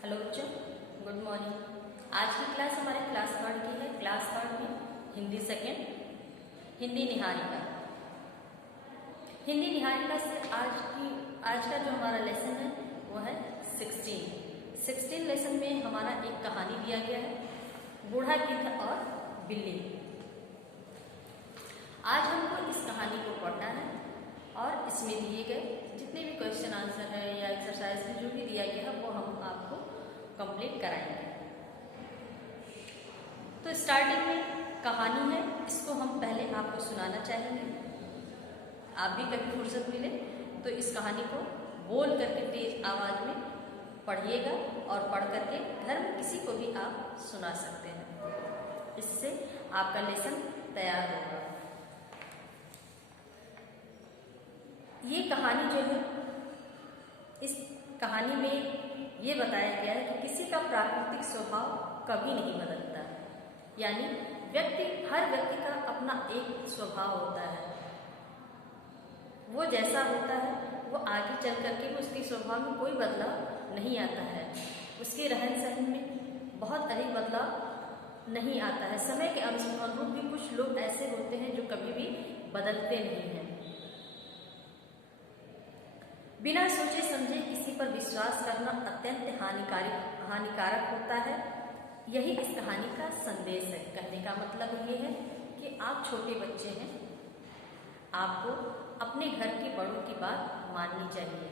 Hello बच्चों, good morning. आज की क्लास हमारे क्लास वर्ड की है। क्लास वर्ड में हिंदी सेकेंड, हिंदी निहारिका। हिंदी निहारिका से आज का जो हमारा लेसन है वो है 16 लेसन में हमारा एक कहानी दिया गया है, बूढ़ा गिद्ध और बिल्ली। आज हमको इस कहानी को पढ़ना है और इसमें दिए गए जितने भी क्वेश्चन आंसर है या एक्सरसाइज में जो भी दिया गया है वो हम आपको कंप्लीट कराएंगे। तो स्टार्टिंग में कहानी है, इसको हम पहले आपको सुनाना चाहेंगे। आप भी कभी फुर्सत मिले तो इस कहानी को बोल करके तेज आवाज में पढ़िएगा और पढ़ करके घर में किसी को भी आप सुना सकते हैं। इससे आपका लेसन तैयार होगा। ये कहानी जो है, इस कहानी में ये बताया गया है कि किसी का प्राकृतिक स्वभाव कभी नहीं बदलता। यानी हर व्यक्ति का अपना एक स्वभाव होता है। वो जैसा होता है वो आगे चल करके उसके स्वभाव में कोई बदलाव नहीं आता है। उसके रहन सहन में बहुत अधिक बदलाव नहीं आता है। समय के अनुरूप भी कुछ लोग ऐसे होते हैं जो कभी भी बदलते नहीं हैं। बिना सोचे समझे किसी पर विश्वास करना अत्यंत हानिकारक होता है। यही इस कहानी का संदेश है। कहने का मतलब ये है कि आप छोटे बच्चे हैं, आपको अपने घर के बड़ों की बात माननी चाहिए।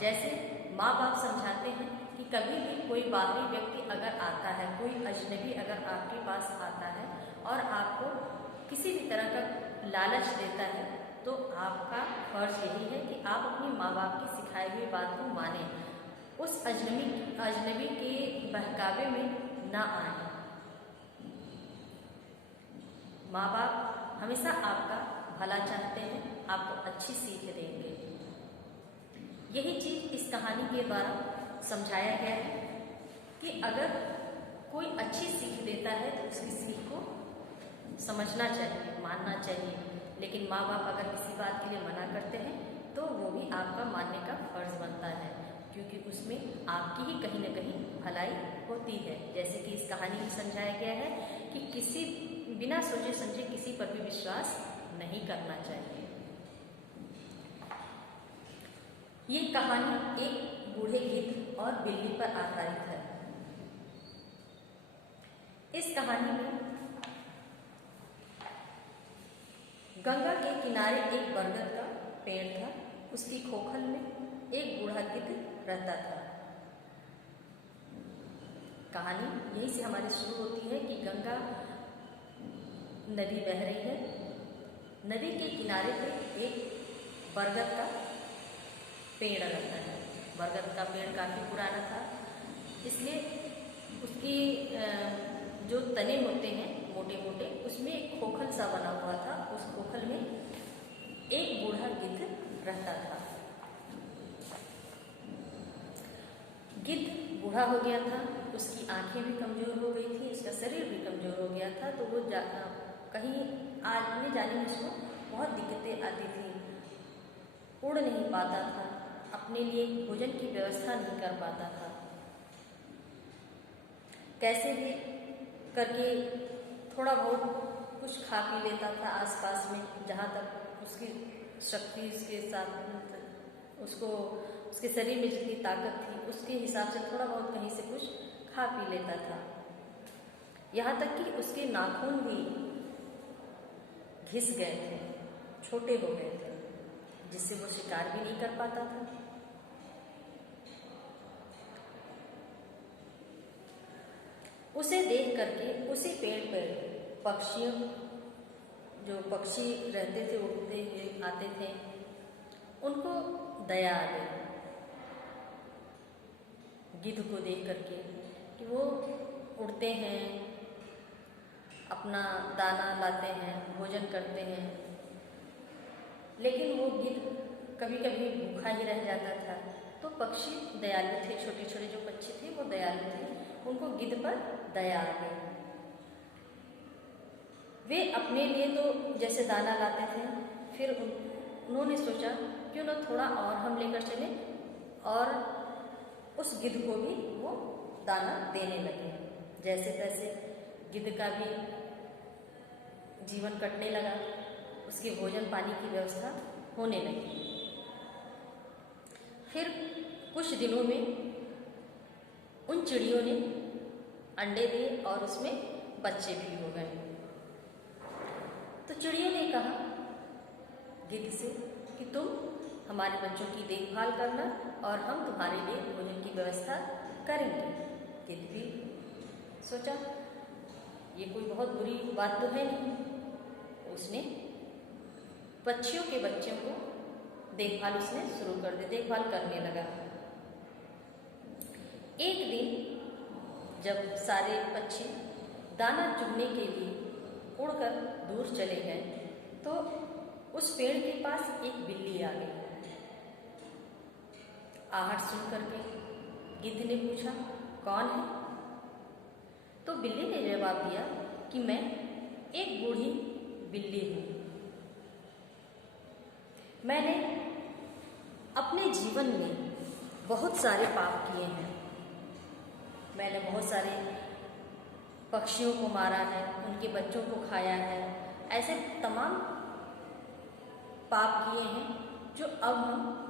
जैसे माँ बाप समझाते हैं कि कभी भी कोई बाहरी व्यक्ति अगर आता है, कोई अजनबी अगर आपके पास आता है और आपको किसी भी तरह का लालच देता है तो आपका फर्ज यही है कि आप अपनी माँ बाप की सिखाई हुई बात को माने। उस अजनबी के बहकावे में ना आए। माँ बाप हमेशा आपका भला चाहते हैं, आपको अच्छी सीख देंगे। यही चीज इस कहानी के द्वारा समझाया गया है कि अगर कोई अच्छी सीख देता है तो उसकी सीख को समझना चाहिए, मानना चाहिए। लेकिन माँ बाप अगर किसी बात के लिए मना करते हैं तो वो भी आपका मानने का फर्ज बनता है, क्योंकि उसमें आपकी ही कहीं न कहीं भलाई होती है। जैसे कि इस कहानी में समझाया गया है कि किसी बिना सोचे समझे किसी पर भी विश्वास नहीं करना चाहिए। ये कहानी एक बूढ़े गिद्ध और बिल्ली पर आधारित है। इस कहानी में गंगा के किनारे एक बरगद का पेड़ था। उसकी खोखल में एक बूढ़ा गिद्ध रहता था। कहानी यहीं से हमारी शुरू होती है कि गंगा नदी बह रही है। नदी के किनारे पे एक बरगद का पेड़ रहता है। बरगद का पेड़ काफ़ी पुराना था, इसलिए उसकी जो तने होते हैं मोटे मोटे, उसमें एक खोखल सा बना हुआ था। उस खोखल में एक बूढ़ा गिद्ध रहता था। गिद्ध बूढ़ा हो गया था, उसकी आंखें भी कमजोर हो गई थी, उसका शरीर भी कमजोर हो गया था। तो वो कहीं आने जाने में उसको बहुत दिक्कतें आती थी। उड़ नहीं पाता था, अपने लिए भोजन की व्यवस्था नहीं कर पाता था। कैसे भी करके थोड़ा बहुत कुछ खा पी लेता था आसपास में, जहाँ तक उसकी शक्ति उसके साथ उसको उसके शरीर में जितनी ताकत थी उसके हिसाब से थोड़ा बहुत कहीं से कुछ खा पी लेता था। यहाँ तक कि उसके नाखून भी घिस गए थे, छोटे हो गए थे, जिससे वो शिकार भी नहीं कर पाता था। उसे देख करके उसी पेड़ पर जो पक्षी रहते थे, उड़ते हुए आते थे, उनको दया आ गई गिद्ध को देख करके कि वो उड़ते हैं, अपना दाना लाते हैं, भोजन करते हैं, लेकिन वो गिद्ध कभी कभी भूखा ही रह जाता था। तो पक्षी दयालु थे, छोटे छोटे जो पक्षी थे वो दयालु थे, उनको गिद्ध पर दया आ गई। वे अपने लिए तो जैसे दाना लाते थे, फिर उन्होंने सोचा क्यों ना थोड़ा और हम लेकर चले और उस गिद्ध को भी वो दाना देने लगे। जैसे तैसे गिद्ध का भी जीवन कटने लगा, उसके भोजन पानी की व्यवस्था होने लगी। फिर कुछ दिनों में उन चिड़ियों ने अंडे दिए और उसमें बच्चे भी हो गए। तो चिड़ियों ने कहा गिद्ध से कि तुम हमारे बच्चों की देखभाल करना और हम तुम्हारे लिए भोजन की व्यवस्था करेंगे। गिद्ध भी सोचा ये कोई बहुत बुरी बात तो है नहीं। उसने पक्षियों के बच्चों को देखभाल उसने शुरू कर दी, देखभाल करने लगा। एक दिन जब सारे पक्षी दाना चुगने के लिए उड़कर दूर चले गए तो उस पेड़ के पास एक बिल्ली आ गई। आहट सुन करके गिद्ध ने पूछा कौन है? तो बिल्ली ने जवाब दिया कि मैं एक बूढ़ी बिल्ली हूँ। मैंने अपने जीवन में बहुत सारे पाप किए हैं। मैंने बहुत सारे पक्षियों को मारा है, उनके बच्चों को खाया है। ऐसे तमाम पाप किए हैं जो अब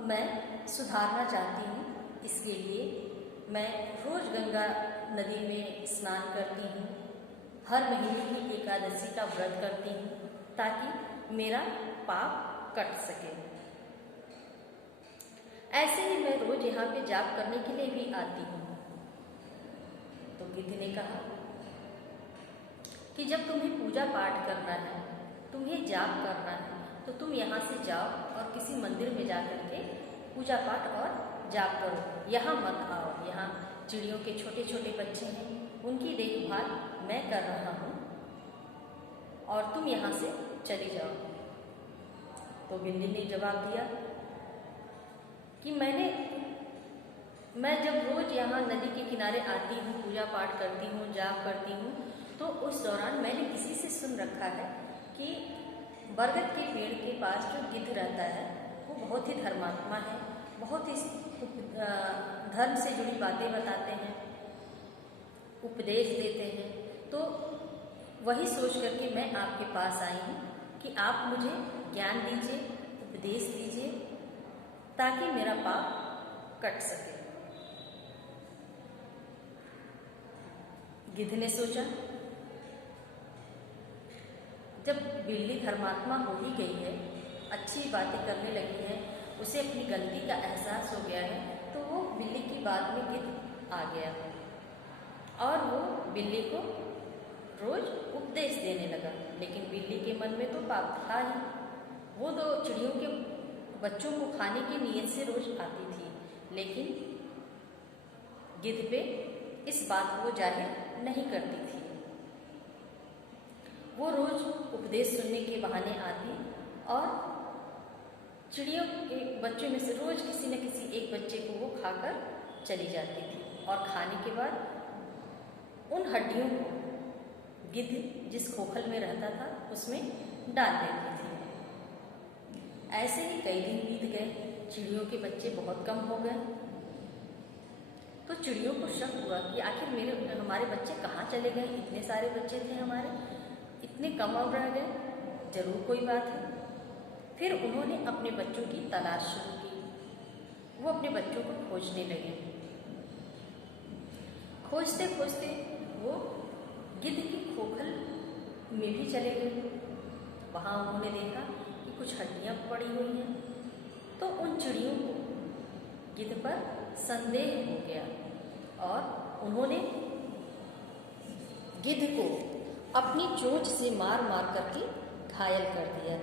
मैं सुधारना चाहती हूँ। इसके लिए मैं रोज गंगा नदी में स्नान करती हूँ, हर महीने की एकादशी का व्रत करती हूँ ताकि मेरा पाप कट सके। ऐसे ही मैं रोज यहाँ पे जाप करने के लिए भी आती हूँ। तो गिद्ध ने कहा कि जब तुम्हें पूजा पाठ करना है, तुम्हें जाप करना है, तो तुम यहाँ से जाओ और किसी मंदिर में जा करके पूजा पाठ और जाप करो। यहाँ मत आओ। यहाँ चिड़ियों के छोटे छोटे बच्चे हैं, उनकी देखभाल मैं कर रहा हूँ और तुम यहाँ से चली जाओ। तो बिल्ली ने जवाब दिया कि मैं जब रोज यहाँ नदी के किनारे आती हूँ, पूजा पाठ करती हूँ, जाप करती हूँ, तो उस दौरान मैंने किसी से सुन रखा है कि बरगद के पेड़ के पास जो गिद्ध रहता है वो बहुत ही धर्मात्मा है, बहुत ही धर्म से जुड़ी बातें बताते हैं, उपदेश देते हैं। तो वही सोच करके मैं आपके पास आई हूँ कि आप मुझे ज्ञान दीजिए, उपदेश दीजिए ताकि मेरा पाप कट सके। गिद्ध ने सोचा जब बिल्ली धर्मात्मा हो ही गई है, अच्छी बातें करने लगी है, उसे अपनी गलती का एहसास हो गया है, तो वो बिल्ली की बात में गिद्ध आ गया और वो बिल्ली को रोज उपदेश देने लगा। लेकिन बिल्ली के मन में तो पाप था ही। वो तो चिड़ियों के बच्चों को खाने की नीयत से रोज आती थी, लेकिन गिद्ध पे इस बात को जाहिर नहीं करती थी। वो रोज उपदेश सुनने के बहाने आती और चिड़ियों के बच्चों में से रोज किसी न किसी एक बच्चे को वो खाकर चली जाती थी और खाने के बाद उन हड्डियों को गिद्ध जिस खोखल में रहता था उसमें डाल देती थी। ऐसे ही कई दिन बीत गए, चिड़ियों के बच्चे बहुत कम हो गए। तो चिड़ियों को शक हुआ कि आखिर हमारे बच्चे कहाँ चले गए, इतने सारे बच्चे थे हमारे, इतने कम अब रह गए, जरूर कोई बात है। फिर उन्होंने अपने बच्चों की तलाश शुरू की। वो अपने बच्चों को खोजने लगे। खोजते खोजते वो गिद्ध की खोखल में भी चले गए। वहाँ उन्होंने देखा कि कुछ हड्डियाँ पड़ी हुई हैं। तो उन चिड़ियों को गिद्ध पर संदेह हो गया और उन्होंने गिद्ध को अपनी चोंच से मार मार करके घायल कर दिया।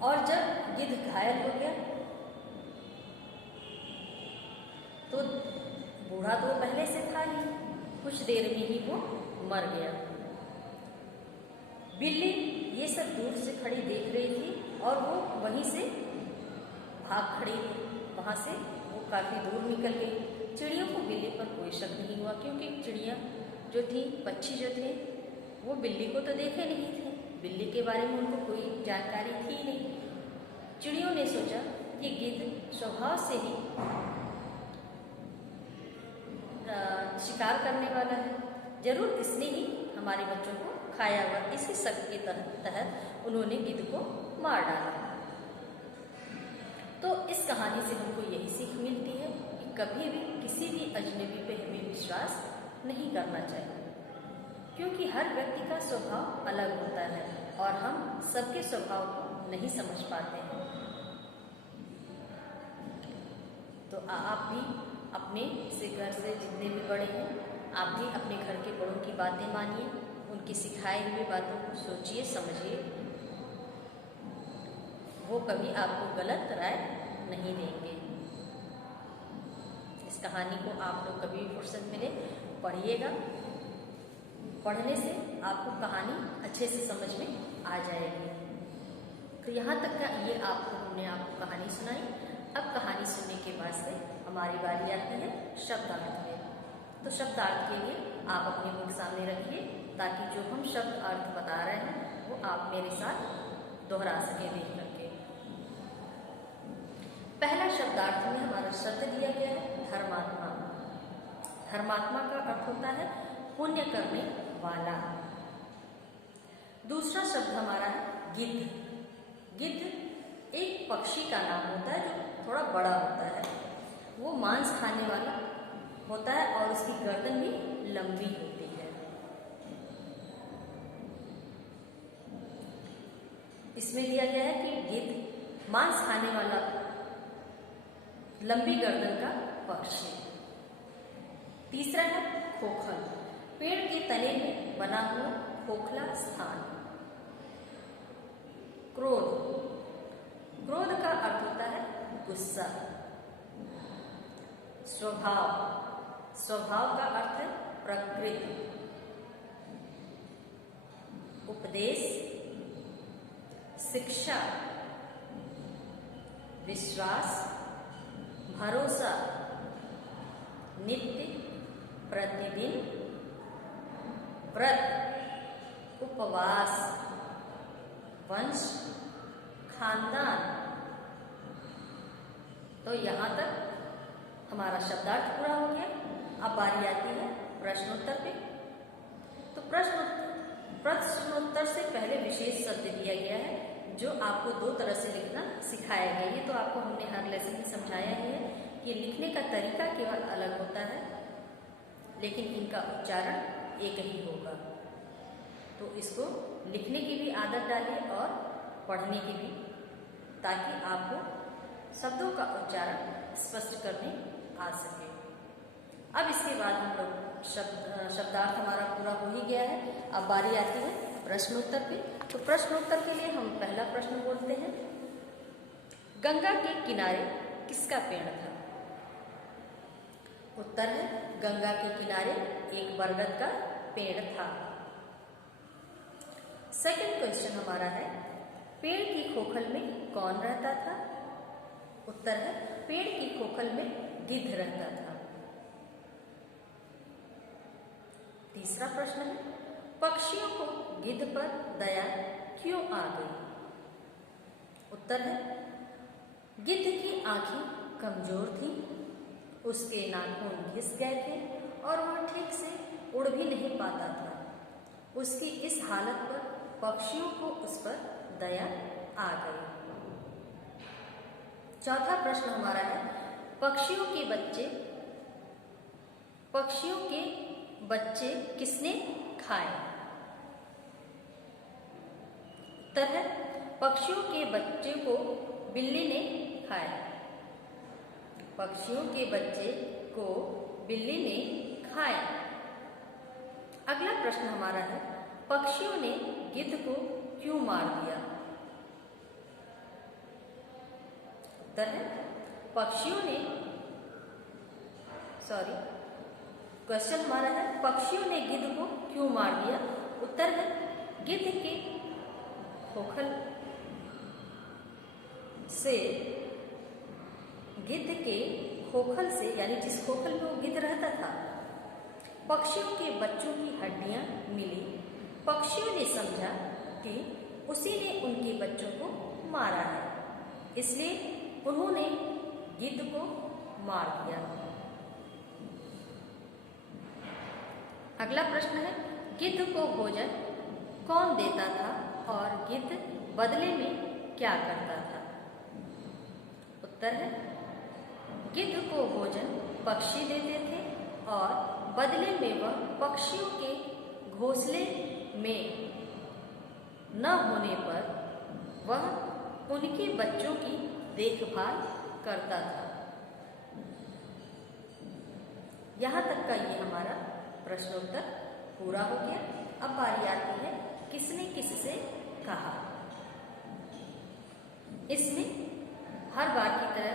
और जब गिद्ध घायल हो गया तो बूढ़ा तो पहले से था ही, कुछ देर में ही वो मर गया। बिल्ली ये सब दूर से खड़ी देख रही थी और वो वहीं से भाग खड़ी थी। वहाँ से वो काफ़ी दूर निकल गई। चिड़ियों को बिल्ली पर कोई शक नहीं हुआ क्योंकि चिड़ियाँ जो थी, पक्षी जो थे, वो बिल्ली को तो देखे नहीं थे, बिल्ली के बारे में उनको कोई जानकारी थी नहीं। चिड़ियों ने कि गिद्ध स्वभाव से ही शिकार करने वाला है। जरूर इसने ही हमारे बच्चों को खाया हुआ, इसी शक के तहत उन्होंने गिद्ध को मार डाला। तो इस कहानी से हमको यही सीख मिलती है कि कभी भी किसी भी अजनबी पे हमें विश्वास नहीं करना चाहिए, क्योंकि हर व्यक्ति का स्वभाव अलग होता है और हम सबके स्वभाव को नहीं समझ पाते हैं। तो आप भी अपने से घर से जितने भी बड़े हैं, आप भी अपने घर के बड़ों की बातें मानिए, उनकी सिखाई हुई बातों को सोचिए, समझिए। वो कभी आपको गलत राय नहीं देंगे। इस कहानी को आप लोग कभी भी फुर्सत मिले पढ़िएगा। पढ़ने से आपको कहानी अच्छे से समझ में आ जाएगी। तो यहाँ तक का ये हमने आपको कहानी सुनाई। अब कहानी सुनने के बाद से हमारी बारी आती है शब्दार्थ में। तो शब्दार्थ के लिए आप अपने बुक सामने रखिए, ताकि जो हम शब्द अर्थ बता रहे हैं वो आप मेरे साथ दोहरा सके देख करके। पहला शब्दार्थ में हमारा शब्द दिया गया है धर्मात्मा। धर्मात्मा का अर्थ होता है पुण्य करने वाला। दूसरा शब्द हमारा है गिद्ध। गिद्ध एक पक्षी का नाम होता है जो थोड़ा बड़ा होता है। वो मांस खाने वाला होता है और उसकी गर्दन भी लंबी होती है। इसमें दिया गया है कि गिद्ध मांस खाने वाला लंबी गर्दन का पक्षी। तीसरा है खोखल, पेड़ के तने में बना हुआ खोखला स्थान। क्रोध, क्रोध का अर्थ होता है गुस्सा। स्वभाव, स्वभाव का अर्थ है प्रकृति। उपदेश, शिक्षा, विश्वास, भरोसा, नित्य, प्रतिदिन, व्रत, उपवास, वंश, खानदान। तो यहाँ तक हमारा शब्दार्थ पूरा हो गया। अब बारी आती है प्रश्नोत्तर पे। तो प्रश्नोत्तर से पहले विशेष शब्द दिया गया है जो आपको दो तरह से लिखना सिखाया गया है। तो आपको हमने हर लेसन में समझाया ही है कि लिखने का तरीका केवल अलग होता है, लेकिन इनका उच्चारण एक ही होगा। तो इसको लिखने की भी आदत डालिए और पढ़ने की भी, ताकि आपको शब्दों का उच्चारण स्पष्ट करने आ सके। अब इसके बाद हम लोग शब्दार्थ हमारा पूरा हो ही गया है। अब बारी आती है प्रश्नोत्तर पे। तो प्रश्नोत्तर के लिए हम पहला प्रश्न बोलते हैं, गंगा के किनारे किसका पेड़ था? उत्तर है गंगा के किनारे एक बरगद का पेड़ था। सेकंड क्वेश्चन हमारा है, पेड़ की खोखल में कौन रहता था? उत्तर है पेड़ की खोखल में गिद्ध रहता था। तीसरा प्रश्न है, पक्षियों को गिद्ध पर दया क्यों आ गई? उत्तर है गिद्ध की आंखें कमजोर थीं, उसके नाखून घिस गए थे और वह ठीक से उड़ भी नहीं पाता था। उसकी इस हालत पर पक्षियों को उस पर दया आ गई। चौथा प्रश्न हमारा है, पक्षियों के बच्चे किसने खाए? उत्तर है पक्षियों के बच्चे को बिल्ली ने खाया। पक्षियों के बच्चे को बिल्ली ने खाया। अगला प्रश्न हमारा है, पक्षियों ने गिद्ध को क्यों मार दिया? उत्तर है क्वेश्चन हमारा है, पक्षियों ने गिद्ध को क्यों मार दिया? उत्तर है गिद्ध के खोखल से यानी जिस खोखल में वो गिद्ध रहता था, पक्षियों के बच्चों की हड्डियां मिली। पक्षियों ने समझा कि उसी ने उनके बच्चों को मारा है, इसलिए उन्होंने गिद्ध को मार दिया। अगला प्रश्न है, गिद्ध को भोजन कौन देता था और गिद्ध बदले में क्या करता था? उत्तर है, गिद्ध को भोजन पक्षी देते थे और बदले में वह पक्षियों के घोंसले में न होने पर वह उनके बच्चों की देखभाल करता था। यहाँ तक का ये हमारा प्रश्नोत्तर पूरा हो गया। अब बारी आती है किसने किससे कहा। इसमें हर बार की तरह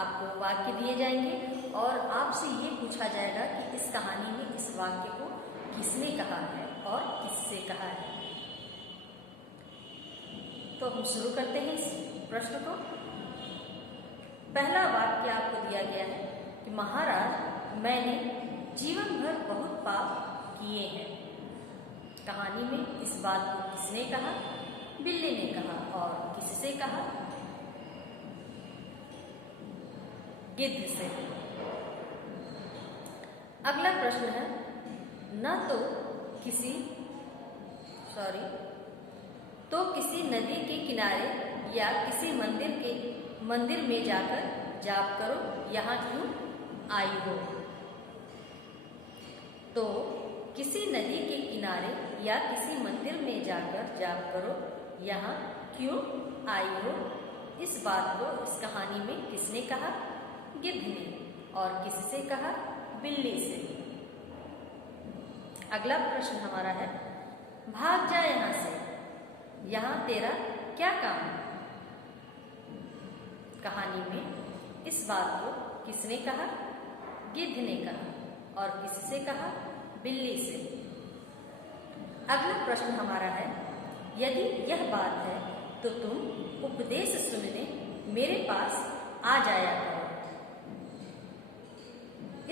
आपको वाक्य दिए जाएंगे और आपसे ये पूछा जाएगा कि इस कहानी में इस वाक्य को किसने कहा है और किससे कहा है। तो हम शुरू करते हैं इस प्रश्न को। पहला वाक्य आपको दिया गया है कि महाराज, मैंने जीवन भर बहुत पाप किए हैं। कहानी में इस बात को किसने कहा? बिल्ली ने कहा। और किससे कहा? गिद्ध से। अगला प्रश्न है, न तो किसी नदी के किनारे या किसी मंदिर में जाकर जाप करो, यहाँ क्यों आई हो? तो किसी नदी के किनारे या किसी मंदिर में जाकर जाप करो, यहाँ क्यों आई हो? इस बात को इस कहानी में किसने कहा? गिद्ध ने। और किससे कहा? बिल्ली से। अगला प्रश्न हमारा है, भाग जा यहाँ से, यहाँ तेरा क्या काम? कहानी में इस बात को किसने कहा? गिद्ध ने कहा। और किससे कहा? बिल्ली से। अगला प्रश्न हमारा है, यदि यह बात है तो तुम उपदेश सुनने मेरे पास आ जाया करो।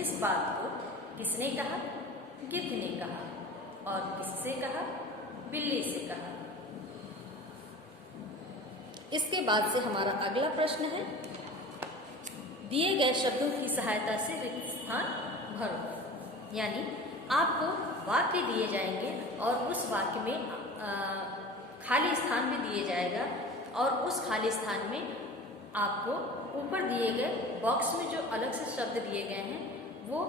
इस बात को किसने कहा? गिद्ध ने कहा। और किससे कहा? बिल्ली से कहा। इसके बाद से हमारा अगला प्रश्न है, दिए गए शब्दों की सहायता से रिक्त स्थान भरो। यानी आपको वाक्य दिए जाएंगे और उस वाक्य में खाली स्थान भी दिए जाएगा और उस खाली स्थान में आपको ऊपर दिए गए बॉक्स में जो अलग से शब्द दिए गए हैं वो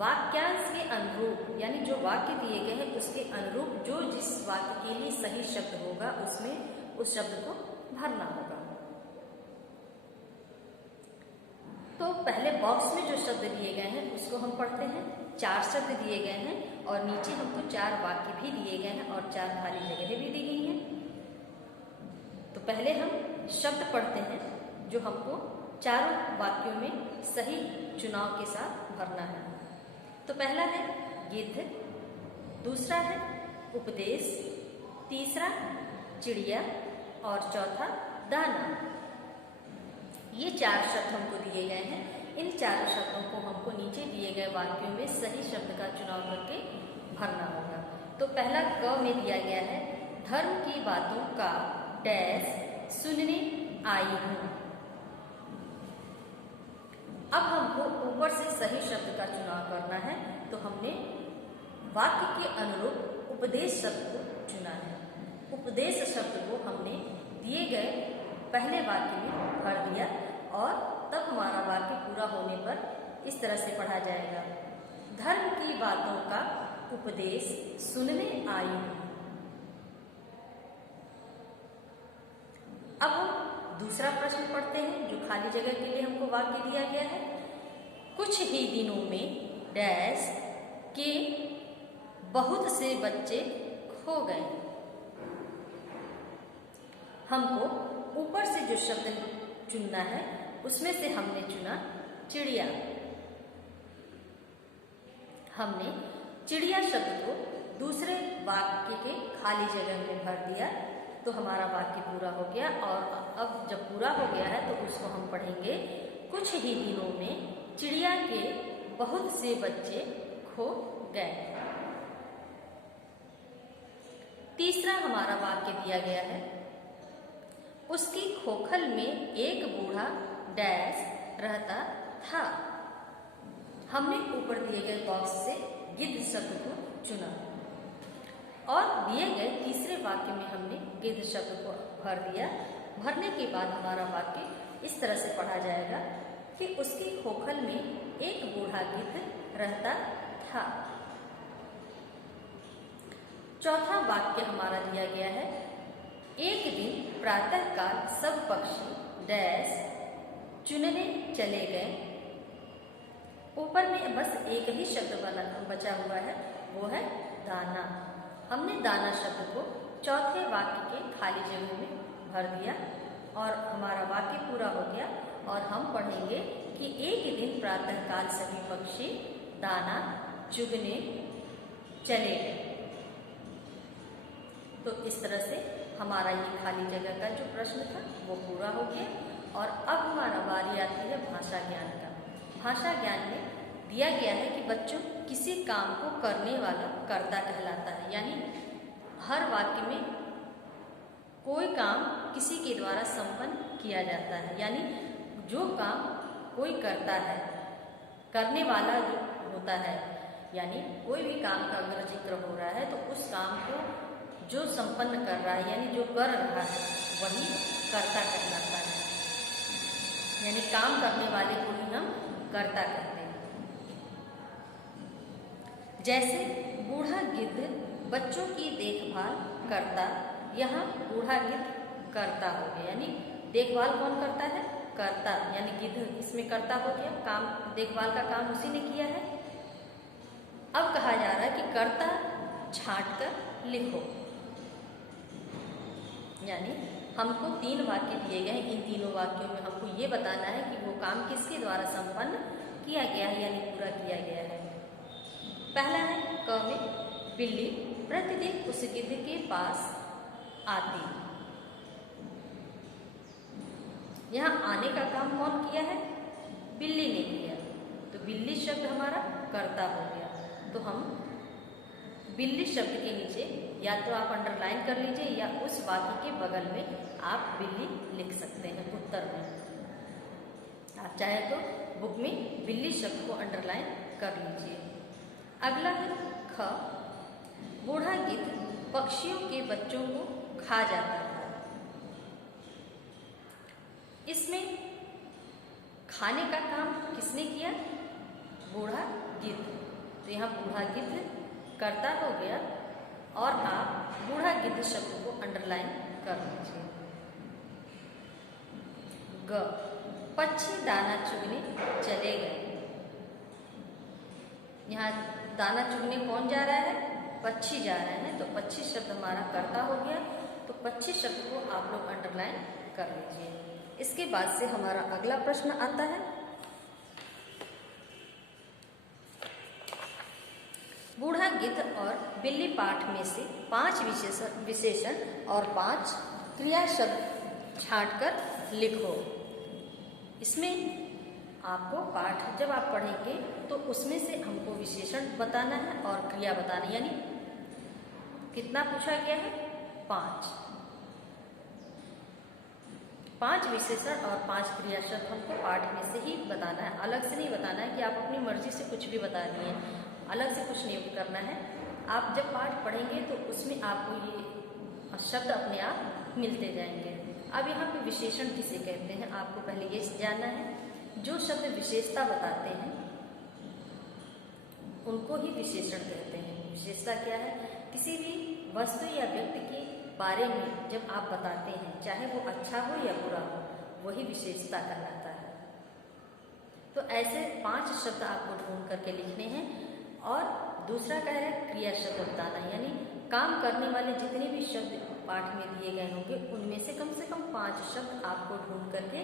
वाक्यांश के अनुरूप, यानी जो वाक्य दिए गए हैं उसके अनुरूप जो जिस वाक्य के लिए सही शब्द होगा उसमें उस शब्द को भरना होगा। तो पहले बॉक्स में जो शब्द दिए गए हैं उसको हम पढ़ते हैं। 4 शब्द दिए गए हैं और नीचे हमको 4 वाक्य भी दिए गए हैं और 4 खाली जगहें भी दी गई हैं। तो पहले हम शब्द पढ़ते हैं जो हमको चारों वाक्यों में सही चुनाव के साथ भरना है। तो पहला है गिद्ध, दूसरा है उपदेश, तीसरा चिड़िया और चौथा दाना। ये 4 शब्द हमको दिए गए हैं। इन 4 शब्दों को हमको नीचे दिए गए वाक्यों में सही शब्द का चुनाव करके भरना होगा। तो पहला क में दिया गया है, धर्म की बातों का डैश सुनने आई हूँ। अब हमको ऊपर से सही शब्द का चुनाव करना है। तो हमने वाक्य के अनुरूप उपदेश शब्द को चुना है। उपदेश शब्द को हमने दिए गए पहले वाक्य में भर दिया और तब हमारा वाक्य पूरा होने पर इस तरह से पढ़ा जाएगा, धर्म की बातों का उपदेश सुनने आई हूँ। अब हम दूसरा प्रश्न पढ़ते हैं जो खाली जगह के लिए हमको वाक्य दिया गया है। कुछ ही दिनों में डैश के बहुत से बच्चे खो गए। हमको ऊपर से जो शब्द चुनना है उसमें से हमने चुना चिड़िया। हमने चिड़िया शब्द को दूसरे वाक्य के खाली जगह में भर दिया तो हमारा वाक्य पूरा हो गया। और अब जब पूरा हो गया है तो उसको हम पढ़ेंगे, कुछ ही दिनों में चिड़िया के बहुत से बच्चे खो गए। तीसरा हमारा वाक्य दिया गया है, उसकी खोखल में एक बूढ़ा बूढ़ा डैश रहता था। हमने ऊपर दिए गए बॉक्स से गिद्ध शब्द को चुना और दिए गए तीसरे वाक्य में हमने गिद्ध शब्द को भर दिया। भरने के बाद हमारा वाक्य इस तरह से पढ़ा जाएगा कि उसकी खोखल में एक बूढ़ा गिद्ध रहता था। चौथा वाक्य हमारा दिया गया है, एक दिन प्रातःकाल सब पक्षी डैश चुनने चले गए। ऊपर में बस एक ही शब्द बचा हुआ है, वो है दाना। हमने दाना शब्द को चौथे वाक्य के खाली जगह में भर दिया और हमारा वाक्य पूरा हो गया। और हम पढ़ेंगे कि एक दिन प्रातःकाल सभी पक्षी दाना चुगने चले गए। तो इस तरह से हमारा ये खाली जगह का जो प्रश्न था वो पूरा हो गया। और अब हमारा बारी आती है भाषा ज्ञान का। भाषा ज्ञान में दिया गया है कि बच्चों किसी काम को करने वाला कर्ता कहलाता है, यानी हर वाक्य में कोई काम किसी के द्वारा संपन्न किया जाता है, यानी जो काम कोई करता है, करने वाला जो होता है, यानी कोई भी काम का अगर जिक्र हो रहा है तो उस काम को जो संपन्न कर रहा है, यानी जो कर रहा है, वही कर्ता कहलाता है। यानी काम करने वाले को ही हम कर्ता कहते हैं। जैसे बूढ़ा गिद्ध बच्चों की देखभाल करता, यहाँ बूढ़ा गिद्ध कर्ता हो गया, यानी देखभाल कौन करता है? कर्ता, यानी गिद्ध इसमें कर्ता हो गया, काम देखभाल का काम उसी ने किया है। अब कहा जा रहा है कि कर्ता छांट कर लिखो, यानी हमको 3 वाक्य दिए गए हैं। इन तीनों वाक्यों में हमको ये बताना है कि वो काम किसके द्वारा संपन्न किया गया है, यानी पूरा किया गया है। पहला है क में, बिल्ली प्रतिदिन उस गिद्ध के पास आती। यहाँ आने का काम कौन किया है? बिल्ली ने किया, तो बिल्ली शब्द हमारा कर्ता हो गया। तो हम बिल्ली शब्द के नीचे या तो आप अंडरलाइन कर लीजिए या उस वाक्य के बगल में आप बिल्ली लिख सकते हैं उत्तर में। आप चाहे तो बुक में बिल्ली शब्द को अंडरलाइन कर लीजिए। अगला है ख, बूढ़ा गिद्ध पक्षियों के बच्चों को खा जाता था। इसमें खाने का काम किसने किया? बूढ़ा गिद्ध। तो यहाँ बूढ़ा गिद्ध कर्ता हो गया और आप बूढ़ा गिद्ध शब्द को अंडरलाइन कर लीजिए। ग, पक्षी दाना चुगने चले गए। यहाँ दाना चुगने कौन जा रहा है? पक्षी जा रहे हैं, तो पक्षी शब्द हमारा कर्ता हो गया। तो पक्षी शब्द को आप लोग अंडरलाइन कर लीजिए। इसके बाद से हमारा अगला प्रश्न आता है, बूढ़ा गिद्ध और बिल्ली पाठ में से 5 विशेषण और 5 क्रिया शब्द छांट कर लिखो। इसमें आपको पाठ जब आप पढ़ेंगे तो उसमें से हमको विशेषण बताना है और क्रिया बताना है, यानी कितना पूछा गया है? 5 विशेषण और 5 क्रिया शब्द हमको पाठ में से ही बताना है, अलग से नहीं बताना है कि आप अपनी मर्जी से कुछ भी बता दिए, अलग से कुछ नहीं करना है। आप जब पाठ पढ़ेंगे तो उसमें आपको ये शब्द अपने आप मिलते जाएंगे। अब यहाँ पे विशेषण किसे कहते हैं आपको पहले ये जानना है। जो शब्द विशेषता बताते हैं उनको ही विशेषण कहते हैं। विशेषता क्या है? किसी भी वस्तु या व्यक्ति के बारे में जब आप बताते हैं, चाहे वो अच्छा हो या बुरा हो, वही विशेषता कहलाता है। तो ऐसे 5 शब्द आपको ढूंढ करके लिखने हैं। और दूसरा क्या है? क्रिया शब्द बताना, यानी काम करने वाले जितने भी शब्द पाठ में दिए गए होंगे उनमें से कम 5 शब्द आपको ढूंढ करके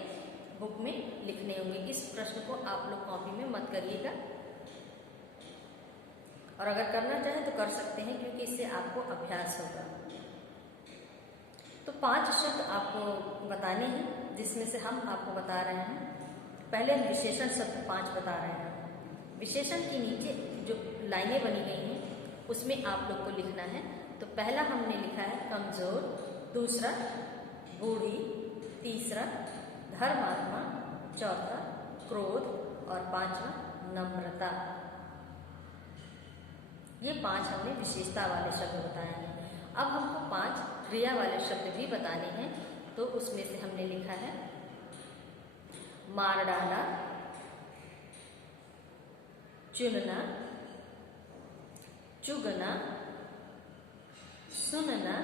बुक में लिखने होंगे। इस प्रश्न को आप लोग कॉपी में मत करिएगा, और अगर करना चाहें तो कर सकते हैं क्योंकि इससे आपको अभ्यास होगा। तो 5 शब्द आपको बताने हैं जिसमें से हम आपको बता रहे हैं। पहले हम विशेषण शब्द 5 बता रहे हैं। विशेषण के नीचे जो लाइनें बनी गई हैं उसमें आप लोग को लिखना है। तो पहला हमने लिखा है कमजोर, दूसरा बूढ़ी, तीसरा धर्मात्मा, चौथा क्रोध और पांचवा नम्रता। ये 5 हमने विशेषता वाले शब्द बताए हैं। अब हमको 5 क्रिया वाले शब्द भी बताने हैं। तो उसमें से हमने लिखा है मार डाला, चुनना, चुगना, सुनना,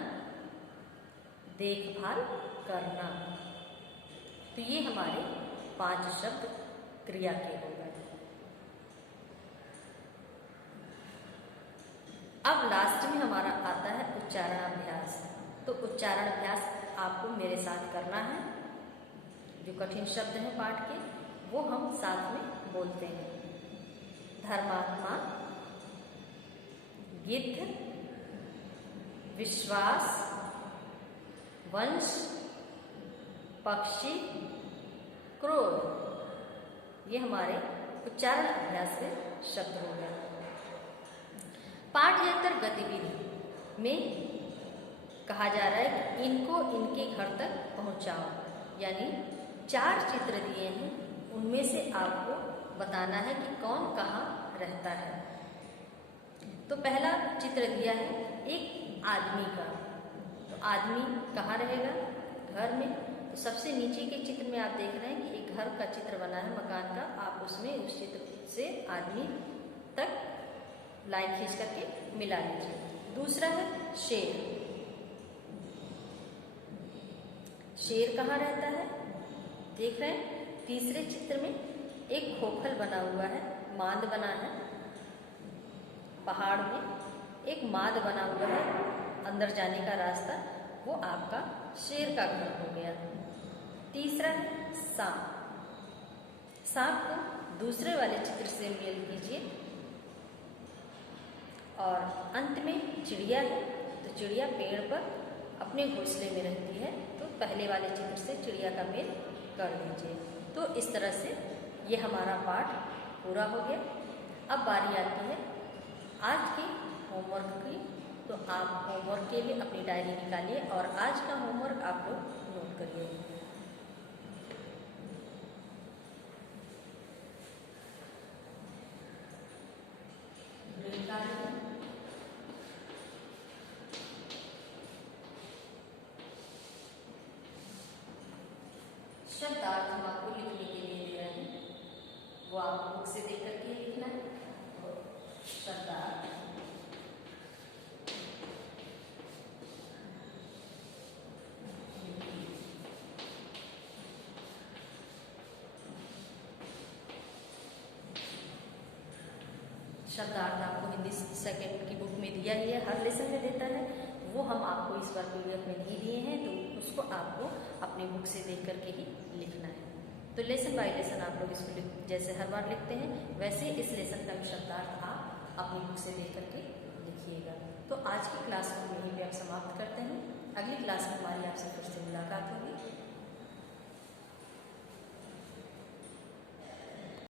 देखभाल करना। तो ये हमारे 5 शब्द क्रिया के हो गए। अब लास्ट में हमारा आता है उच्चारण अभ्यास। तो उच्चारण अभ्यास आपको मेरे साथ करना है। जो कठिन शब्द हैं पाठ के वो हम साथ में बोलते हैं। धर्मात्मा, गिद्ध, विश्वास, वंश, पक्षी, क्रोध। ये हमारे उच्चारण अभ्यास के शब्द हो गए। पाठ्येतर गतिविधि में कहा जा रहा है कि इनको इनके घर तक पहुंचाओ। यानी 4 चित्र दिए हैं, उनमें से आपको बताना है कि कौन कहाँ रहता है। तो पहला चित्र दिया है एक आदमी का। तो आदमी कहाँ रहेगा? घर में। तो सबसे नीचे के चित्र में आप देख रहे हैं कि एक घर का चित्र बना है मकान का। आप उसमें उस चित्र से आदमी तक लाइन खींच करके मिला लीजिए। दूसरा है शेर। शेर कहाँ रहता है? देख रहे हैं तीसरे चित्र में एक खोखल बना हुआ है, मांद बना है। पहाड़ में एक मांद बना हुआ है, अंदर जाने का रास्ता, वो आपका शेर का घर हो गया। तीसरा है सांप। सांप को दूसरे वाले चित्र से मेल कीजिए। और अंत में चिड़िया है। तो चिड़िया पेड़ पर अपने घोंसले में रहती है। तो पहले वाले चित्र से चिड़िया का मेल कर लीजिए। तो इस तरह से ये हमारा पाठ पूरा हो गया। अब बारी आती है आज के होमवर्क की। तो आप होमवर्क के लिए अपनी डायरी निकालिए और आज का होमवर्क आप लोग नोट करिए। शब्दार्थ हम आपको लिखने के लिए दे रहे हैं, वो आप बुक से देख करके लिखना है। शब्दार्थ शब्दार्थ आपको हिंदी सेकंड की बुक में दिया ही है, हर लेसन में देता है। वो हम आपको इस बार पीडीएफ में नहीं दिए हैं, तो उसको आपको अपनी बुक से देख करके ही लिखना है। तो लेसन बाय लेसन आप लोग इसको जैसे हर बार लिखते हैं वैसे इस लेसन का भी शब्दार्थ आप अपनी बुक से देख करके लिखिएगा। तो आज की क्लास को यहीं पे आप समाप्त करते हैं। अगली क्लास में हमारी आपसे फिर से मुलाकात होगी।